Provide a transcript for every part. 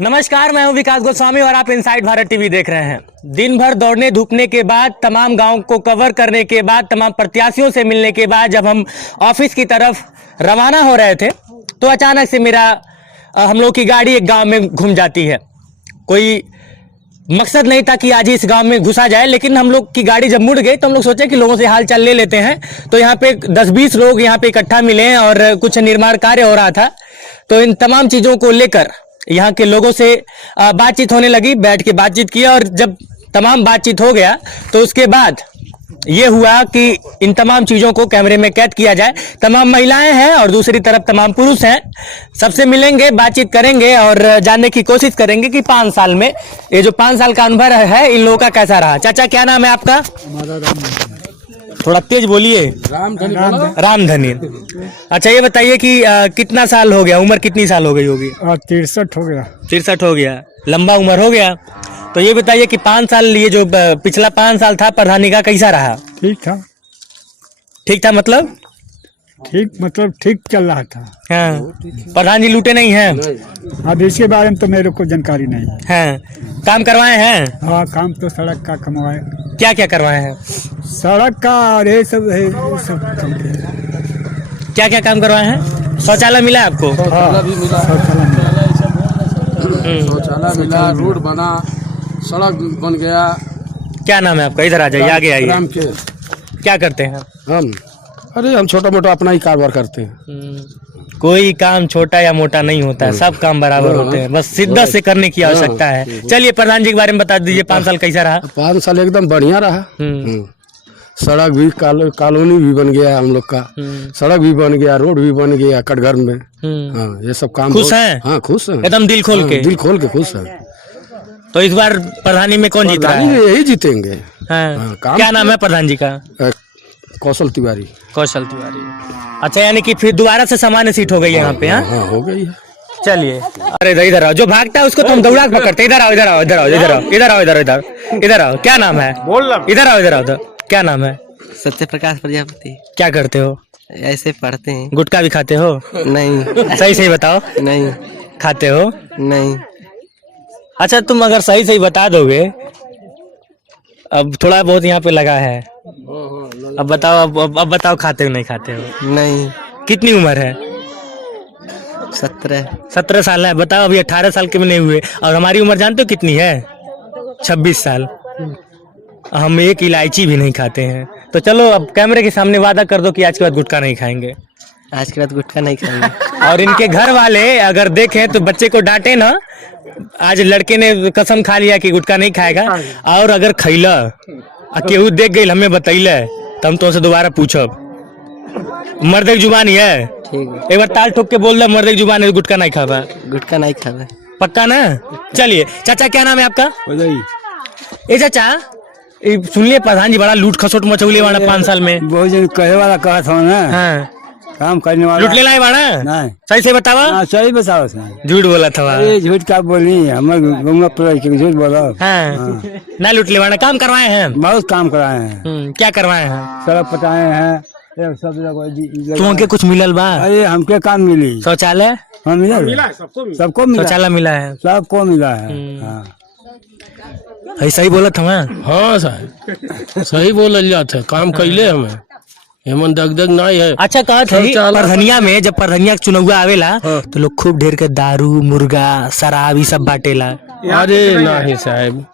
नमस्कार, मैं हूं विकास गोस्वामी और आप इनसाइड भारत टीवी देख रहे हैं। दिन भर दौड़ने धूपने के बाद, तमाम गांव को कवर करने के बाद, तमाम प्रत्याशियों से मिलने के बाद जब हम ऑफिस की तरफ रवाना हो रहे थे तो अचानक से हम लोग की गाड़ी एक गांव में घुम जाती है। कोई मकसद नहीं था कि आज ही इस गांव में घुसा जाए, लेकिन हम लोग की गाड़ी जब मुड़ गई तो हम लोग सोचे कि लोगों से हाल चाल ले लेते हैं। तो यहाँ पे 10-20 लोग यहाँ पे इकट्ठा मिले हैं और कुछ निर्माण कार्य हो रहा था। तो इन तमाम चीज़ों को लेकर यहाँ के लोगों से बातचीत होने लगी, बैठ के बातचीत किया और जब तमाम बातचीत हो गया तो उसके बाद ये हुआ कि इन तमाम चीज़ों को कैमरे में कैद किया जाए। तमाम महिलाएं हैं और दूसरी तरफ तमाम पुरुष हैं। सबसे मिलेंगे, बातचीत करेंगे और जानने की कोशिश करेंगे कि 5 साल में ये जो 5 साल का अनुभव है इन लोगों का कैसा रहा। चाचा, क्या नाम है आपका? थोड़ा तेज बोलिए। रामधनी। अच्छा, ये बताइए कि कितना साल हो गया, उम्र कितनी साल हो गई होगी? 63 हो गया। 63 हो गया, लंबा उम्र हो गया। तो ये बताइए कि 5 साल, ये जो पिछला 5 साल था प्रधानी का, कैसा रहा? ठीक था। ठीक था मतलब? ठीक चल रहा था। हाँ, प्रधान जी लूटे नहीं हैं? अब इसके बारे में तो मेरे को जानकारी नहीं है। हाँ, काम करवाए हैं? हाँ, काम तो सड़क का करवाए। क्या क्या करवाए हैं? सड़क का और ये सब है, ये सब काम किया। क्या क्या काम करवाए हैं? शौचालय मिला आपको? शौचालय भी मिला, शौचालय मिला, रोड बना, सड़क बन गया। क्या नाम है आपका? इधर आ जाइए, आगे आइए। राम के क्या करते हैं? हम छोटा मोटा अपना ही कारोबार करते हैं। कोई काम छोटा या मोटा नहीं होता है, सब काम बराबर होते हैं, बस शिद्दत से करने की आवश्यकता है। चलिए, प्रधान जी के बारे में बता दीजिए, 5 साल कैसा रहा? 5 साल एकदम बढ़िया रहा। सड़क भी, कॉलोनी भी बन गया हम लोग का, सड़क भी बन गया, रोड भी बन गया कटघर में। हाँ, ये सब काम खुश हैं? हाँ, खुश हैं एकदम दिल खोल के? दिल खोल के खुश है। तो इस बार प्रधानी में कौन जीत रहा है? यही जीतेंगे। हाँ, क्या नाम है प्रधान जी का? कौशल तिवारी। कौशल तिवारी। अच्छा, यानी कि फिर दोबारा से सामान्य सीट हो गई है यहाँ पे? हाँ, हो गई है। चलिए, अरे इधर आओ, जो भागता है उसको तुम दौड़ा के पकड़ते। इधर आओ, इधर आओ, इधर आओ, इधर आओ, इधर आओ, इधर इधर इधर आओ। क्या नाम है? इधर आओ, इधर आओ। क्या नाम है? सत्य प्रकाश प्रजापति। क्या करते हो? ऐसे पढ़ते हैं। गुटखा भी खाते हो? नहीं। सही सही बताओ। नहीं। खाते हो? नहीं। अच्छा, तुम अगर सही सही बता दोगे, अब थोड़ा बहुत यहाँ पे लगा है, अब बताओ, अब बताओ, खाते हो नहीं खाते हो? नहीं। कितनी उम्र है? 17 साल है। बताओ, अभी 18 साल के भी नहीं हुए और हमारी उम्र जानते हो कितनी है? 26 साल। हम एक इलायची भी नहीं खाते हैं। तो चलो, अब कैमरे के सामने वादा कर दो कि आज के बाद गुटखा नहीं खाएंगे। आज के बाद गुटखा नहीं खाएंगे। और इनके घर वाले अगर देखें तो बच्चे को डांटे ना, आज लड़के ने कसम खा लिया कि गुटखा नहीं खाएगा, और अगर खैला केहू देख गई हमें बतैले तो हम तुमसे दोबारा पूछब। मर्द की जुबानी है, ठीक है। एक बार ताल ठोक के बोल दे, मर्द की जुबान है, गुटखा नहीं खावा। गुटखा नहीं खावे। पक्का ना? चलिए चाचा, क्या नाम है आपका? ए चाचा, सुन लिए प्रधान जी बड़ा लूट खसोट मचौले वाला 5 साल में। बहुत जन कहे वाला कहा था ना। हाँ, काम करने वाला। लूट ले लाए बाड़ा? नहीं। सही से बतावा। हाँ, सही बताओ। झूठ बोला था? झूठ का बोली, हमारे गंगा पर झूठ बोला। हाँ, ना लूट ले बाड़ा। काम करवाए हैं? बहुत काम कराए हैं। क्या करवाए हैं? सड़क पटाए हैं, सब। तुमके कुछ मिलल बा? अरे हमके काम मिली। शौचालय? हाँ, मिला, सबको मिला। शौचालय मिला है? सबको मिला है। हाँ, सही बोला था मैं? हाँ साहब, सही बोल जाता है। काम कैले हमें हेमन दगदग नहीं है। अच्छा, कहा था परधनिया में, जब परधनिया का चुनाव आवेला तो लोग खूब ढेर के दारू, मुर्गा, शराब ये सब बांटेला। अरे नहीं साहब,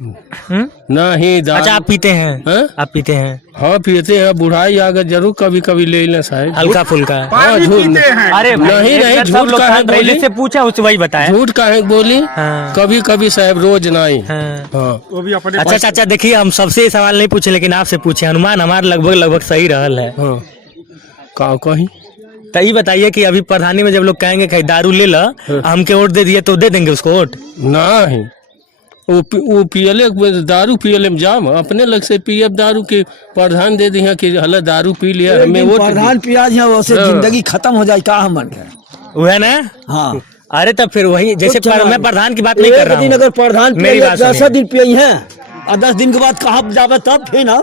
नहीं। अच्छा, आप पीते हैं? हाँ? आप पीते हैं? हाँ, पीते हैं। बुढ़ाई आगे जरूर कभी कभी ले लें साहब, हल्का फुल्का। हाँ, झूठ अरे नहीं, सब लोग से पूछा, उससे वही बताया। झूठ काहे बोली? हाँ। कभी कभी साहब, रोज नहीं। हाँ। अच्छा चाचा, देखिए, हम सबसे सवाल नहीं पूछे लेकिन आपसे पूछे। अनुमान हमारा लगभग सही रहल है। हाँ, का कहीं तो ये बताइए कि अभी प्रधानी में जब लोग कहेंगे कहीं दारू ले लो, हमके वोट दे दिए तो दे देंगे उसको वोट? नहीं। वो पियले दारू पियले में जाम, अपने लग से पियब दारू के प्रधान दे दिया कि हला दारू पी लिया, हमें वोट प्रधान पिया दिया, वैसे जिंदगी खत्म हो जाए का हमन के। वो है ना? हाँ। अरे तब फिर वही, जैसे मैं प्रधान की बात नहीं कर रहा हूँ। अगर प्रधान मेरी बात 10 दिन पियई है और 10 दिन के बाद कहाँ जावे तब फिर ना,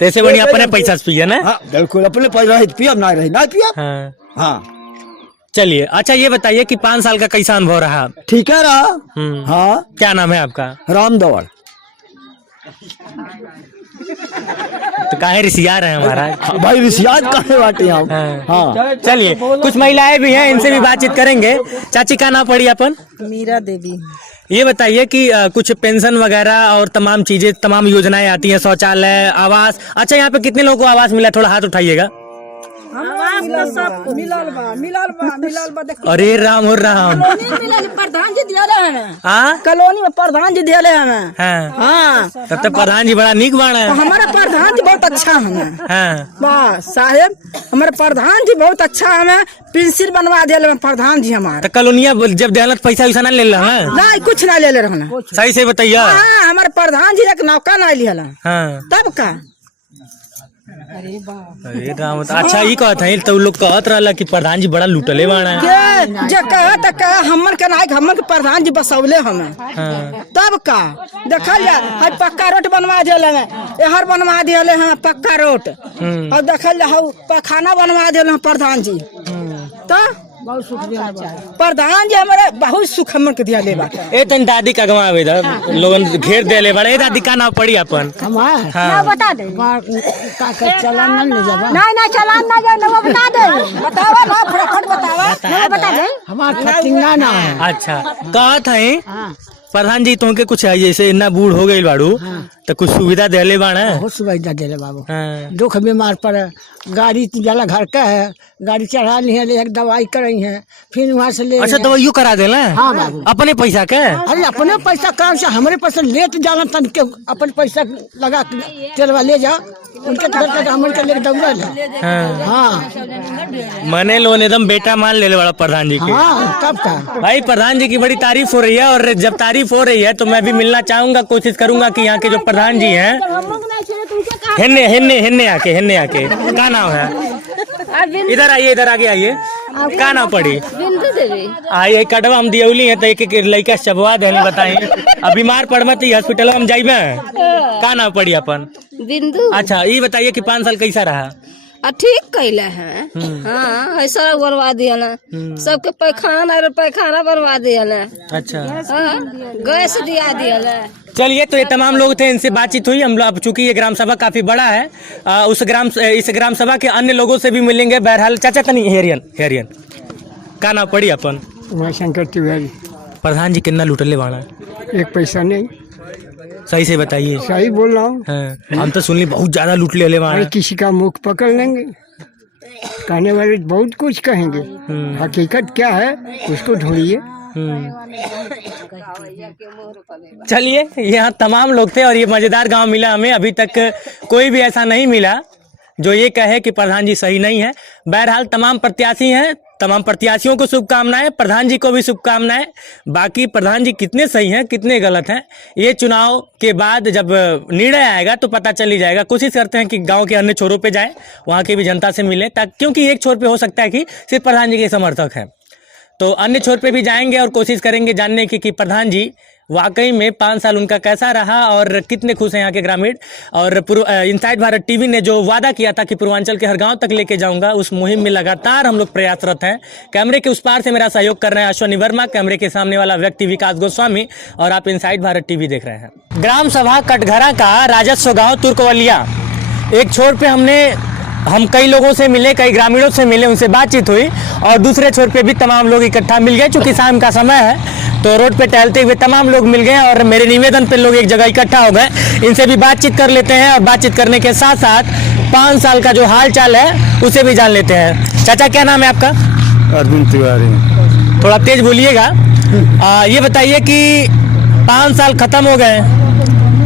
तैसे बढ़िया अपने पैसा से पिए ना। बिल्कुल, अपने पैसा पियब ना रही ना पियब। हाँ। हाँ, चलिए, अच्छा ये बताइए कि 5 साल का कैसा अनुभव रहा? ठीक है रहा। हाँ, क्या नाम है आपका? राम दौड़। तो काहे रिसिया रहे हैं महाराज? भाई रिसियाज कहाँ बाटे हम? हाँ, चलिए, कुछ महिलाएं भी हैं, इनसे भी बातचीत करेंगे। चाची का नाम पड़ी अपन? मीरा देवी। ये बताइए कि कुछ पेंशन वगैरह और तमाम चीजें, तमाम योजनाएं आती हैं, शौचालय, आवास। अच्छा, यहाँ पे कितने लोगों को आवास मिला? थोड़ा हाथ उठाइएगा। अरे राम हो राम। प्रधान जी दिया है हाँ, कॉलोनी में प्रधान जी दिया हमें। हाँ, हाँ, तब तक प्रधान जी बड़ा नीक बाण है। हमारा प्रधान जी बहुत अच्छा हमें। हाँ, वाह साहेब, हमारे प्रधान जी बहुत अच्छा हमें पेंसिल बनवा दिया प्रधान जी हमारे। तो कॉलोनिया जब देहलत पैसा वैसा ना ले ला? नहीं, कुछ ना ले रहना। सही से बताइए। हाँ, हमारे प्रधान जी एक नौका ना लिया। हाँ, तब का अरे राम। अच्छा, ये कहत है तो लोग कहत रहला कि प्रधान जी बड़ा लूटले बाड़ा है। जे कहा हमन के नायक हमन के प्रधान जी बसौले हमें। तब का देखल जा, हाय पक्का रोड बनवा दिले हैं, एहर बनवा दिले हैं पक्का रोड। और देखल जा, पखाना बनवा दिले हैं प्रधान जी। तो बहुत सुख प्रधान जी हमारे बहुत सुख हमन के दिया ले बा। ए तन दादी का गवा आवे लोगन घेर देले बड़ा। ए दादी का नाम पड़ी अपन? हमार हाँ, बता दे का चलान ना जाबा। नहीं चलान ना जा, ना बता दे। बतावा ना, फटाफट बतावा। ना बता दे, हमार खतिंगा ना है। अच्छा, कहत है प्रधान जी तुमके कुछ है जैसे इतना बूढ़ हो गई बाड़ू, तो कुछ सुविधा देले बाड़ा? बहुत सुविधा दिले बाबू। हाँ, दुख बीमार पर गाड़ी जला घर का है, गाड़ी चढ़ा ली है, ले दवाई कराई है, फिर वहाँ से ले। अच्छा, दवाइयो करा देला? हाँ बाबू, अपने पैसा के? अरे अपने पैसा काम से हमारे पैसा लेट जाला तन के अपन पैसा लगा के तेलवा ले जा, उनके घर का हमन के लेके दौड़ा ले। हाँ, मने लोन एकदम बेटा मान ले बड़ा प्रधान जी के। हाँ, तब का भाई प्रधान जी की बड़ी तारीफ हो रही है, और जब तारीफ हो रही है तो मैं भी मिलना चाहूंगा, कोशिश करूंगा कि यहाँ के जो प्रधान जी हैं, हिन्ने आके क्या नाम है? इधर आइए, इधर आगे आइए। क्या नाम पड़ी? बिंदु देवी। आइए, कटवा हम दियौली है तो एक लड़का चबवा देने बताई। अब बीमार पड़ मत हॉस्पिटल हम जाइबे। क्या नाम पड़ी अपन? बिंदु। अच्छा, ये बताइए कि 5 साल कैसा रहा? ठीक कैले है। हाँ, ऐसा बर्बाद दिया ना, सबके पैखाना बर्बाद दिया ना। अच्छा, गैस दिया दिया ना। चलिए, तो ये तमाम लोग थे, इनसे बातचीत हुई हम लोग। चूंकि ये ग्राम सभा काफी बड़ा है, इस ग्राम सभा के अन्य लोगों से भी मिलेंगे। बहरहाल चाचा तनी हेरियन का नाम पड़ी अपन? शंकर तिवारी। प्रधान जी कितना लूटले बाड़ा? एक पैसा नहीं। सही से बताइए। सही बोल रहा हूँ। हाँ, हम तो सुन ली बहुत ज्यादा लूट ले बाड़ा। किसी का मुख पकड़ लेंगे, कहने वाले बहुत कुछ कहेंगे, हकीकत क्या है उसको ढूंढिए। चलिए, यहाँ तमाम लोग थे और ये मजेदार गांव मिला हमें। अभी तक कोई भी ऐसा नहीं मिला जो ये कहे कि प्रधान जी सही नहीं है। बहरहाल तमाम प्रत्याशी हैं, तमाम प्रत्याशियों को शुभकामनाएं, प्रधान जी को भी शुभकामनाएं। बाकी प्रधान जी कितने सही हैं कितने गलत हैं, ये चुनाव के बाद जब निर्णय आएगा तो पता चल ही जाएगा। कोशिश करते हैं कि गांव के अन्य छोरों पे जाए, वहाँ की भी जनता से मिले, ताकि क्योंकि एक छोर पे हो सकता है कि सिर्फ प्रधान जी के समर्थक हैं, तो अन्य छोर पे भी जाएंगे और कोशिश करेंगे जानने की कि प्रधान जी वाकई में 5 साल उनका कैसा रहा और कितने खुश हैं यहाँ के ग्रामीण। और इनसाइड भारत टीवी ने जो वादा किया था कि पूर्वांचल के हर गांव तक लेके जाऊंगा, उस मुहिम में लगातार हम लोग प्रयासरत हैं। कैमरे के उस पार से मेरा सहयोग कर रहे हैं अश्वनी वर्मा, कैमरे के सामने वाला व्यक्ति विकास गोस्वामी, और आप इनसाइड भारत टीवी देख रहे हैं। ग्राम सभा कटघरा का राजस्व गाँव तुर्कवलिया, एक छोर पे हम कई लोगों से मिले, कई ग्रामीणों से मिले, उनसे बातचीत हुई, और दूसरे छोर पे भी तमाम लोग इकट्ठा मिल गए। चूंकि शाम का समय है तो रोड पे टहलते हुए तमाम लोग मिल गए और मेरे निवेदन पे लोग एक जगह इकट्ठा हो गए। इनसे भी बातचीत कर लेते हैं और बातचीत करने के साथ साथ 5 साल का जो हाल चाल है उसे भी जान लेते हैं। चाचा क्या नाम है आपका? अरविंद तिवारी। थोड़ा तेज बोलिएगा। ये बताइए कि 5 साल खत्म हो गए,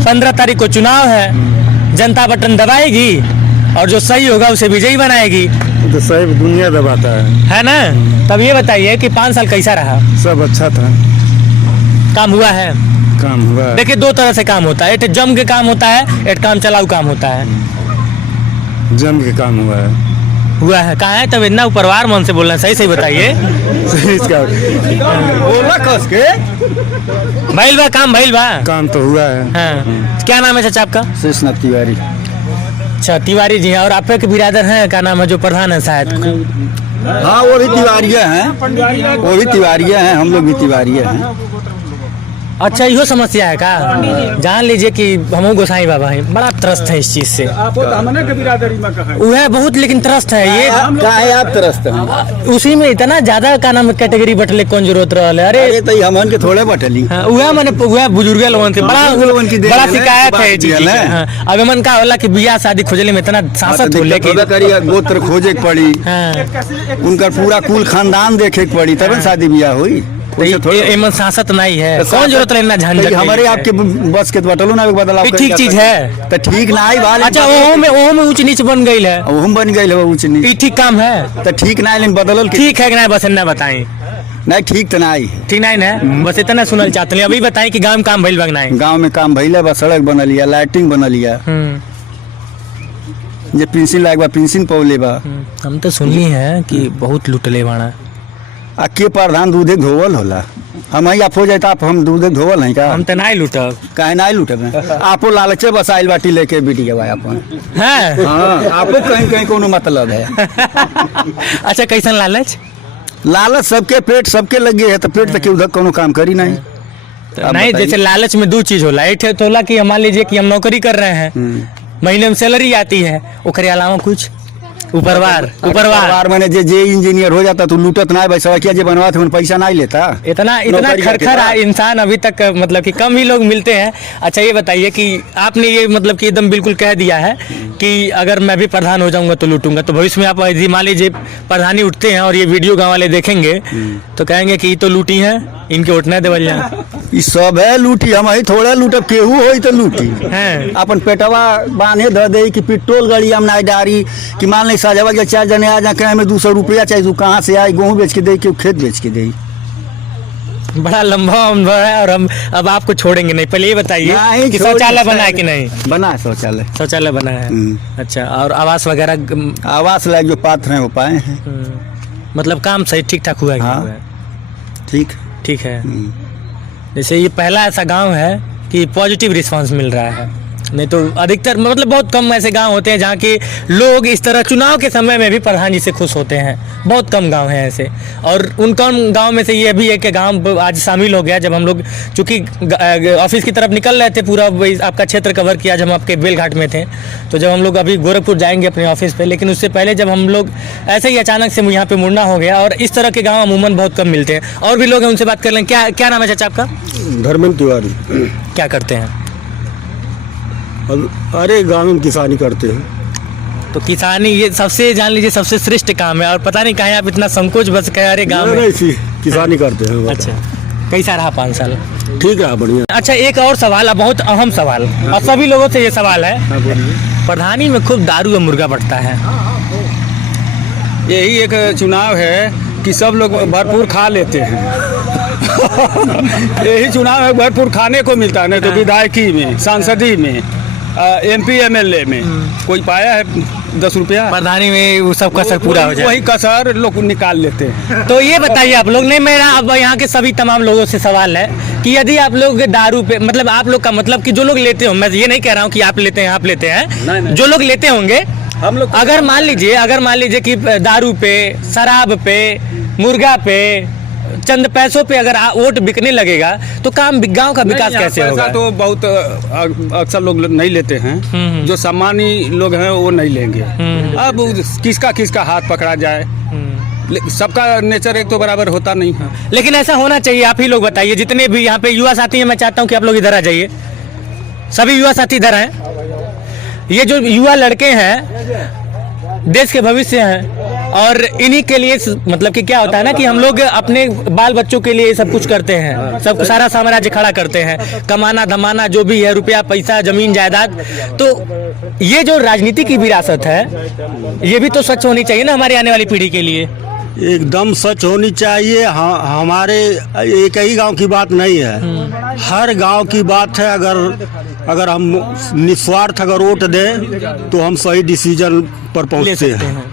15 तारीख को चुनाव है, जनता बटन दबाएगी और जो सही होगा उसे विजयी बनाएगी। तो सही दुनिया दबाता है ना? तब ये बताइए कि 5 साल कैसा रहा? सब अच्छा था, काम हुआ है? काम हुआ। देखिए, 2 तरह से काम होता है, एक जम के काम होता है, एक काम चलाऊ काम होता है। जम के काम हुआ है। कहाँ है तब इतना उपरवार मन से बोलना, सही बताइए। भइल बा काम, भइल बा काम तो हुआ है। हाँ। क्या नाम है चाचा आपका? शेषनाथ तिवारी। अच्छा, तिवारी जी हैं। और आपके बिरादर हैं, क्या नाम है जो प्रधान है शायद? हाँ वो भी तिवारिया हैं, वो भी तिवारिया हैं, हम लोग भी तिवारिया हैं। अच्छा इहो समस्या है का? जान लीजिए कि हम गोसाई बाबा हैं, बड़ा त्रस्त है इस चीज से। वह बहुत लेकिन त्रस्त है ये। काहे आप त्रस्त हैं? उसी में इतना ज्यादा का नाम कैटेगरी बटले कौन जरूरत रहल है? अरे तो हमन के थोड़े बटली। हाँ, वह मैंने वह बुजुर्ग लोगन से बड़ा शिकायत है जी। अब मन का होला कि बियाह शादी खोजले में इतना सांसत हो लेके गोत्र खोजे के पड़ी, उनका पूरा कुल खानदान देखे के पड़ी तब शादी ब्याह हुई। एमन सांसत नहीं है, कौन जरूरत लेना झंझट? हमारे आपके बस के बटलू ना बदलाव ठीक चीज है तो ठीक ना आई बाल। अच्छा ओहो में ऊंच नीच बन गई है, ओहो बन गई है ऊंच नीच। ठीक काम है तो ठीक ना लेकिन बदलल ठीक है कि नहीं बस इतना बताएं। नहीं ठीक तो नहीं, ठीक नहीं ना, बस इतना सुनल चाहते हैं। अभी बताएं कि गांव में काम भइल बगना है। गांव में काम भइल है, बस सड़क बनल है, लाइटिंग बनल है, जे पेंसिल लाग बा पेंसिल पौले बा। हम तो सुनली है कि बहुत लुटले बाड़ा। आ के प्रधान दूधे धोवल होला, हम ही आप हो जाए आप हम दूधे धोवल नहीं का? हम तो नहीं लुटब। काहे नहीं लुटब? आपो लालचे बसाइल बाटी लेके बिटिया भाई अपन है। हाँ आपो कहीं कहीं कोनो मतलब है। अच्छा कैसन लालच? लालच सबके पेट सबके लगे है तो पेट तक उधर कोनो काम करी नहीं। नहीं जैसे लालच में दो चीज होला, एक तो होला कि मान लीजिए कि हम नौकरी कर रहे हैं, महीने में सैलरी आती है, उसके अलावा कुछ ऊपरवार मैंने जे इंजीनियर हो जाता तो लूटत ना भाई सड़किया जे बनवा थे पैसा नहीं लेता। इतना खरखर इंसान अभी तक मतलब कि कम ही लोग मिलते हैं। अच्छा ये बताइए कि आपने ये मतलब कि एकदम बिल्कुल कह दिया है कि अगर मैं भी प्रधान हो जाऊंगा तो लूटूंगा, तो भविष्य में आप मान लीजिए प्रधानी उठते हैं और ये वीडियो गाँव वाले देखेंगे तो कहेंगे कि ये तो लूटी है, इनके उठने देवल ये सब है लूटी, हम ही थोड़ा लूटब केहू हो तो लूटी अपन पेटवा बांधे ध दे कि पेट्रोल गाड़ी हम ना डारी कि मान ली साजवा के 4 जने आ जा कहे में 200 रुपया चाहिए, तू कहाँ से आए, गेहूँ बेच के दे कि खेत बेच के दे। बड़ा लंबा अनुभव है और हम अब आपको छोड़ेंगे नहीं। पहले ये बताइए कि शौचालय बना है कि नहीं? बना शौचालय बना है। अच्छा और आवास वगैरह? आवास लायक जो पात्र हैं हो पाए हैं, मतलब काम सही ठीक ठाक हुआ है? हाँ, ठीक है। जैसे ये पहला ऐसा गांव है कि पॉजिटिव रिस्पांस मिल रहा है, नहीं तो अधिकतर मतलब बहुत कम ऐसे गांव होते हैं जहाँ के लोग इस तरह चुनाव के समय में भी प्रधान जी से खुश होते हैं। बहुत कम गांव हैं ऐसे। और उन कम गांव में से ये भी एक गांव आज शामिल हो गया जब हम लोग चूँकि ऑफिस की तरफ निकल रहे थे, पूरा आपका क्षेत्र कवर किया जब हम आपके बेलघाट में थे, तो जब हम लोग अभी गोरखपुर जाएंगे अपने ऑफिस पे, लेकिन उससे पहले जब हम लोग ऐसे ही अचानक से यहाँ पे मुड़ना हो गया। और इस तरह के गाँव अमूमन बहुत कम मिलते हैं। और भी लोग हैं, उनसे बात कर लें। क्या नाम है चाचा आपका? धर्मेंद्र तिवारी। क्या करते हैं? अरे गाँव में किसानी करते हैं। तो किसानी ये सबसे जान लीजिए सबसे श्रेष्ठ काम है, और पता नहीं कहीं आप इतना संकोच बस कह अरे गाँव में किसानी करते हैं। अच्छा कैसा रहा 5 साल? ठीक है, बढ़िया। अच्छा एक और सवाल है, बहुत अहम सवाल, और सभी लोगों से ये सवाल है, प्रधानी में खूब दारू और मुर्गा बढ़ता है। यही एक चुनाव है कि सब लोग भरपूर खा लेते हैं। यही चुनाव है, भरपूर खाने को मिलता है, नहीं तो विधायकी में, सांसदी में, MP MLA में कोई पाया है 10 रुपया? प्रधानी में वो सब कसर पूरा हो जाए, वही कसर लोग निकाल लेते हैं। तो ये बताइए आप लोग, नहीं मेरा अब यहाँ के सभी तमाम लोगों से सवाल है कि यदि आप लोग दारू पे मतलब आप लोग का मतलब कि जो लोग लेते हो, मैं ये नहीं कह रहा हूँ कि आप लेते हैं, जो लोग लेते होंगे, हम लोग अगर मान लीजिए कि दारू पे, शराब पे, मुर्गा पे, चंद पैसों पे अगर वोट बिकने लगेगा तो गांव का विकास कैसे होगा? तो बहुत अक्सर लोग नहीं लेते हैं, जो सामान्य लोग हैं वो नहीं लेंगे। अब किसका हाथ पकड़ा जाए, सबका नेचर एक तो बराबर होता नहीं है। लेकिन ऐसा होना चाहिए। आप ही लोग बताइए, जितने भी यहाँ पे युवा साथी हैं, मैं चाहता हूँ कि आप लोग इधर आ जाइए। सभी युवा साथी इधर हैं। ये जो युवा लड़के हैं देश के भविष्य हैं, और इन्हीं के लिए मतलब कि क्या होता है ना कि हम लोग अपने बाल बच्चों के लिए सब कुछ करते हैं, सब सारा साम्राज्य खड़ा करते हैं, कमाना धमाना जो भी है, रुपया पैसा जमीन जायदाद। तो ये जो राजनीति की विरासत है ये भी तो सच होनी चाहिए ना हमारी आने वाली पीढ़ी के लिए। एकदम सच होनी चाहिए। हमारे एक ही गांव की बात नहीं है, हर गांव की बात है। अगर हम निस्वार्थ अगर वोट दें तो हम सही डिसीजन पर पहुंचते हैं।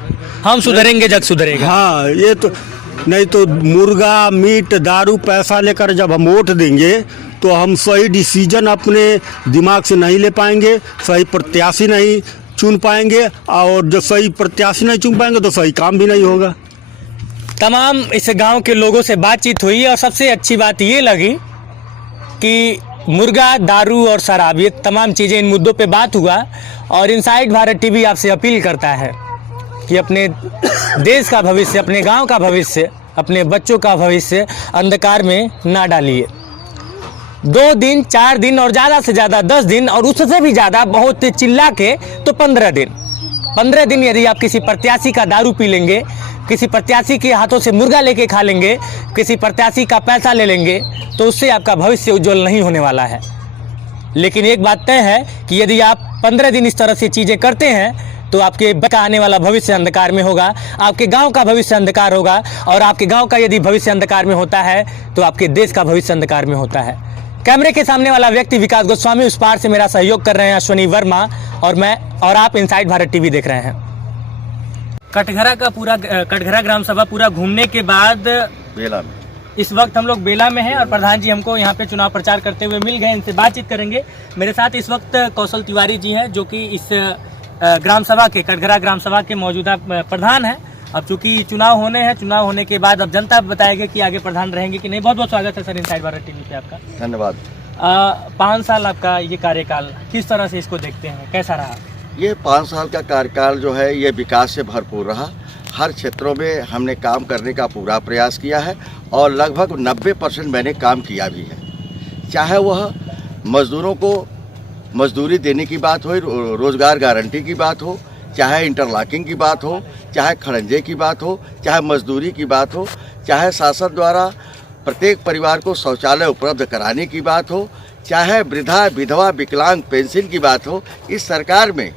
हम सुधरेंगे जग सुधरेगा। हाँ, ये तो नहीं तो मुर्गा मीट दारू पैसा लेकर जब हम वोट देंगे तो हम सही डिसीजन अपने दिमाग से नहीं ले पाएंगे, सही प्रत्याशी नहीं चुन पाएंगे, और जब सही प्रत्याशी नहीं चुन पाएंगे तो सही काम भी नहीं होगा। तमाम इस गांव के लोगों से बातचीत हुई और सबसे अच्छी बात ये लगी कि मुर्गा, दारू और शराब, ये तमाम चीज़ें, इन मुद्दों पे बात हुआ। और इनसाइड भारत टीवी आपसे अपील करता है कि अपने देश का भविष्य, अपने गांव का भविष्य, अपने बच्चों का भविष्य अंधकार में ना डालिए। 2 दिन, 4 दिन और ज़्यादा से ज़्यादा 10 दिन और उससे भी ज़्यादा बहुत चिल्ला के तो 15 दिन। 15 दिन यदि आप किसी प्रत्याशी का दारू पी लेंगे, किसी प्रत्याशी के हाथों से मुर्गा लेके खा लेंगे, किसी प्रत्याशी का पैसा ले लेंगे, तो उससे आपका भविष्य उज्जवल नहीं होने वाला है। लेकिन एक बात तय है कि यदि आप 15 दिन इस तरह से चीज़ें करते हैं तो आपके का आने वाला भविष्य अंधकार में होगा, आपके गांव का भविष्य अंधकार होगा, और आपके गांव का यदि भविष्य अंधकार में होता है तो आपके देश का भविष्य अंधकार में होता है। कैमरे के सामने वाला व्यक्ति विकास गोस्वामी, उस पार से मेरा सहयोग कर रहे हैं अश्वनी वर्मा, और आप इनसाइड भारत टीवी देख रहे हैं। कटघरा ग्राम सभा पूरा घूमने के बाद बेला में इस वक्त हम लोग बेला में हैं और प्रधान जी हमको यहाँ पे चुनाव प्रचार करते हुए मिल गए, इनसे बातचीत करेंगे। मेरे साथ इस वक्त कौशल तिवारी जी हैं, जो कि इस ग्राम सभा के, कटघरा ग्राम सभा के मौजूदा प्रधान हैं। अब चूंकि चुनाव होने हैं, चुनाव होने के बाद अब जनता बताएगी कि आगे प्रधान रहेंगे कि नहीं। बहुत बहुत स्वागत है सर इनसाइड भारत टीवी पे आपका। धन्यवाद। 5 साल आपका ये कार्यकाल, किस तरह से इसको देखते हैं, कैसा रहा? ये 5 साल का कार्यकाल जो है ये विकास से भरपूर रहा। हर क्षेत्रों में हमने काम करने का पूरा प्रयास किया है और लगभग 90% मैंने काम किया भी है। चाहे वह मजदूरों को मजदूरी देने की बात हो, रोजगार गारंटी की बात हो, चाहे इंटरलॉकिंग की बात हो, चाहे खड़ंजे की बात हो, चाहे मजदूरी की बात हो, चाहे शासन द्वारा प्रत्येक परिवार को शौचालय उपलब्ध कराने की बात हो, चाहे वृद्धा, विधवा, विकलांग पेंशन की बात हो, इस सरकार में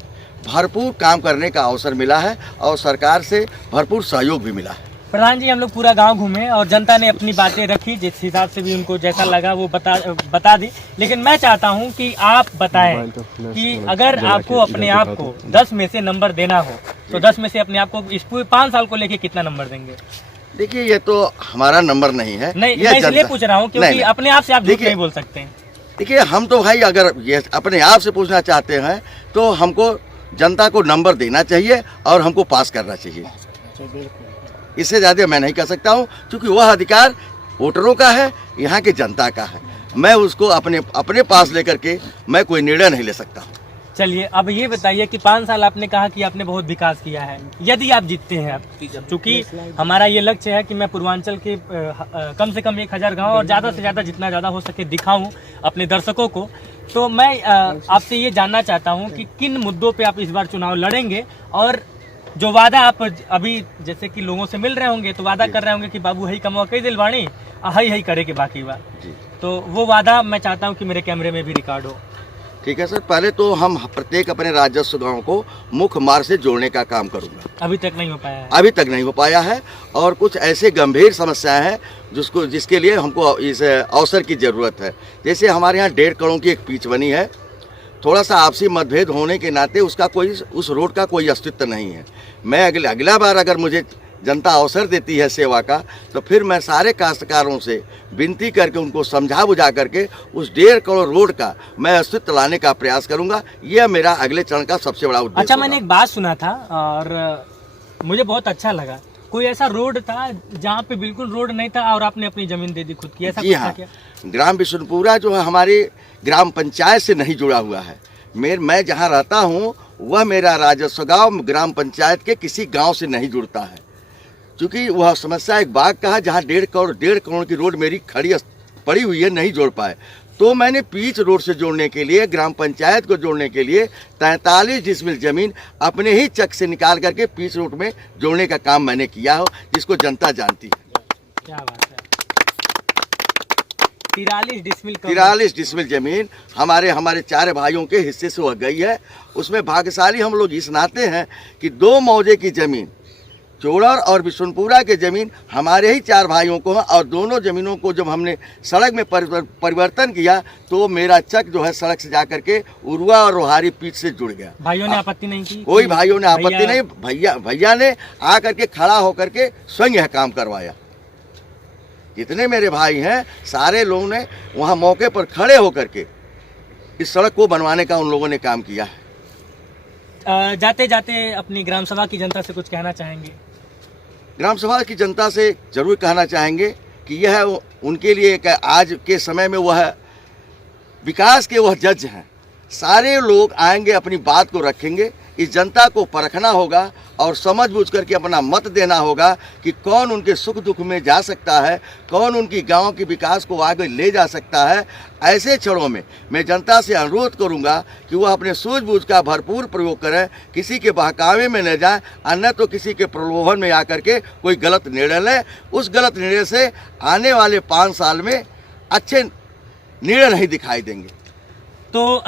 भरपूर काम करने का अवसर मिला है और सरकार से भरपूर सहयोग भी मिला है। प्रधान जी, हम लोग पूरा गांव घूमे और जनता ने अपनी बातें रखी, जिस हिसाब से भी उनको जैसा लगा वो बता दी। लेकिन मैं चाहता हूं कि आप बताएं कि अगर आपको अपने आप को 10 में से नंबर देना हो तो 10 में से अपने आप को इस पूरे 5 साल को लेके कितना नंबर देंगे? देखिए, ये तो हमारा नंबर नहीं है। नहीं, मैं इसलिए पूछ रहा हूँ क्योंकि अपने आप से आप झूठ नहीं बोल सकते हैं। देखिए, हम तो भाई अगर ये अपने आप से पूछना चाहते हैं तो हमको जनता को नंबर देना चाहिए और हमको पास करना चाहिए। इससे ज़्यादा मैं नहीं कह सकता हूँ, क्योंकि वह अधिकार वोटरों का है, यहाँ के जनता का है। मैं उसको अपने पास लेकर के मैं कोई निर्णय नहीं ले सकता हूँ। चलिए, अब ये बताइए कि 5 साल आपने कहा कि आपने बहुत विकास किया है। यदि आप जीतते हैं, चूँकि हमारा ये लक्ष्य है कि मैं पूर्वांचल के कम से कम 1000 गाँव और ज़्यादा से ज़्यादा जितना ज़्यादा हो सके दिखाऊँ अपने दर्शकों को, तो मैं आपसे ये जानना चाहता हूँ कि किन मुद्दों पे आप इस बार चुनाव लड़ेंगे, और जो वादा आप अभी जैसे कि लोगों से मिल रहे होंगे तो वादा कर रहे होंगे कि बाबू हई कमवा कई दिलवाणी, हई करे के बाकी बा, तो वो वादा मैं चाहता हूँ कि मेरे कैमरे में भी रिकॉर्ड हो। ठीक है सर, पहले तो हम प्रत्येक अपने राजस्व गाँव को मुख्य मार्ग से जोड़ने का काम करूँगा। अभी तक नहीं हो पाया है? अभी तक नहीं हो पाया है, और कुछ ऐसे गंभीर समस्याएं हैं जिसके लिए हमको इस अवसर की ज़रूरत है। जैसे हमारे यहाँ 1.5 करोड़ की एक पिच बनी है, थोड़ा सा आपसी मतभेद होने के नाते उस रोड का कोई अस्तित्व नहीं है। मैं अगला बार अगर मुझे जनता अवसर देती है सेवा का, तो फिर मैं सारे काश्तकारों से विनती करके उनको समझा बुझा करके उस 1.5 करोड़ रोड का मैं अस्तित्व लाने का प्रयास करूंगा। यह मेरा अगले चरण का सबसे बड़ा उद्देश्य। अच्छा, मैंने एक बात सुना था और मुझे बहुत अच्छा लगा। कोई ऐसा रोड था जहाँ पे बिल्कुल रोड नहीं था और आपने अपनी जमीन दे दी खुद की, ऐसा जी हाँ, ग्राम बिशुनपुरा जो है हमारी ग्राम पंचायत से नहीं जुड़ा हुआ है। मैं जहाँ रहता हूँ वह मेरा राजस्व गाँव ग्राम पंचायत के किसी गाँव से नहीं जुड़ता है, क्योंकि वह समस्या एक बाग का है जहाँ 1.5 करोड़ की रोड मेरी खड़ी पड़ी हुई है, नहीं जोड़ पाए। तो मैंने पीच रोड से जोड़ने के लिए, ग्राम पंचायत को जोड़ने के लिए 43 डिसमिल जमीन अपने ही चक से निकाल करके पीच रोड में जोड़ने का काम मैंने किया हो, जिसको जनता जानती है। क्या बात है, 43 डिसमिल जमीन हमारे 4 भाइयों के हिस्से से वह गई है। उसमें भाग्यशाली हम लोग इस नाते हैं कि 2 मौजे की जमीन, चोड़र और बिशुनपुरा के जमीन हमारे ही 4 भाइयों को है, और दोनों जमीनों को जब हमने सड़क में परिवर्तन किया तो मेरा चक जो है सड़क से जाकर के उरुआ और रोहारी पीच से जुड़ गया। भाइयों ने आपत्ति नहीं की? कोई भाइयों ने आपत्ति नहीं, भैया ने आकर के खड़ा होकर के स्वयं यह काम करवाया। जितने मेरे भाई हैं सारे लोगों ने वहाँ मौके पर खड़े होकर के इस सड़क को बनवाने का उन लोगों ने काम किया है। जाते जाते अपनी ग्राम सभा की जनता से कुछ कहना चाहेंगे? ग्राम सभा की जनता से जरूर कहना चाहेंगे कि यह उनके लिए एक आज के समय में वह विकास के वह जज हैं। सारे लोग आएंगे, अपनी बात को रखेंगे, इस जनता को परखना होगा और समझ बूझ करके अपना मत देना होगा कि कौन उनके सुख दुख में जा सकता है, कौन उनकी गांव के विकास को आगे ले जा सकता है। ऐसे क्षणों में मैं जनता से अनुरोध करूंगा कि वह अपने सूझबूझ का भरपूर प्रयोग करें, किसी के बहकावे में न जाए, अन्य तो किसी के प्रलोभन में आकर के कोई गलत निर्णय लें। उस गलत निर्णय से आने वाले 5 साल में अच्छे निर्णय नहीं दिखाई देंगे। तो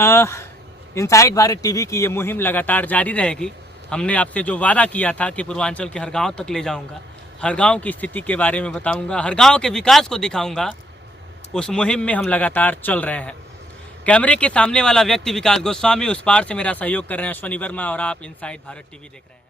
इनसाइड भारत टीवी की ये मुहिम लगातार जारी रहेगी। हमने आपसे जो वादा किया था कि पूर्वांचल के हर गांव तक ले जाऊंगा, हर गांव की स्थिति के बारे में बताऊंगा, हर गांव के विकास को दिखाऊंगा, उस मुहिम में हम लगातार चल रहे हैं। कैमरे के सामने वाला व्यक्ति विकास गोस्वामी, उस पार से मेरा सहयोग कर रहे हैं अश्वनी वर्मा और आप इनसाइड भारत टीवी देख रहे हैं।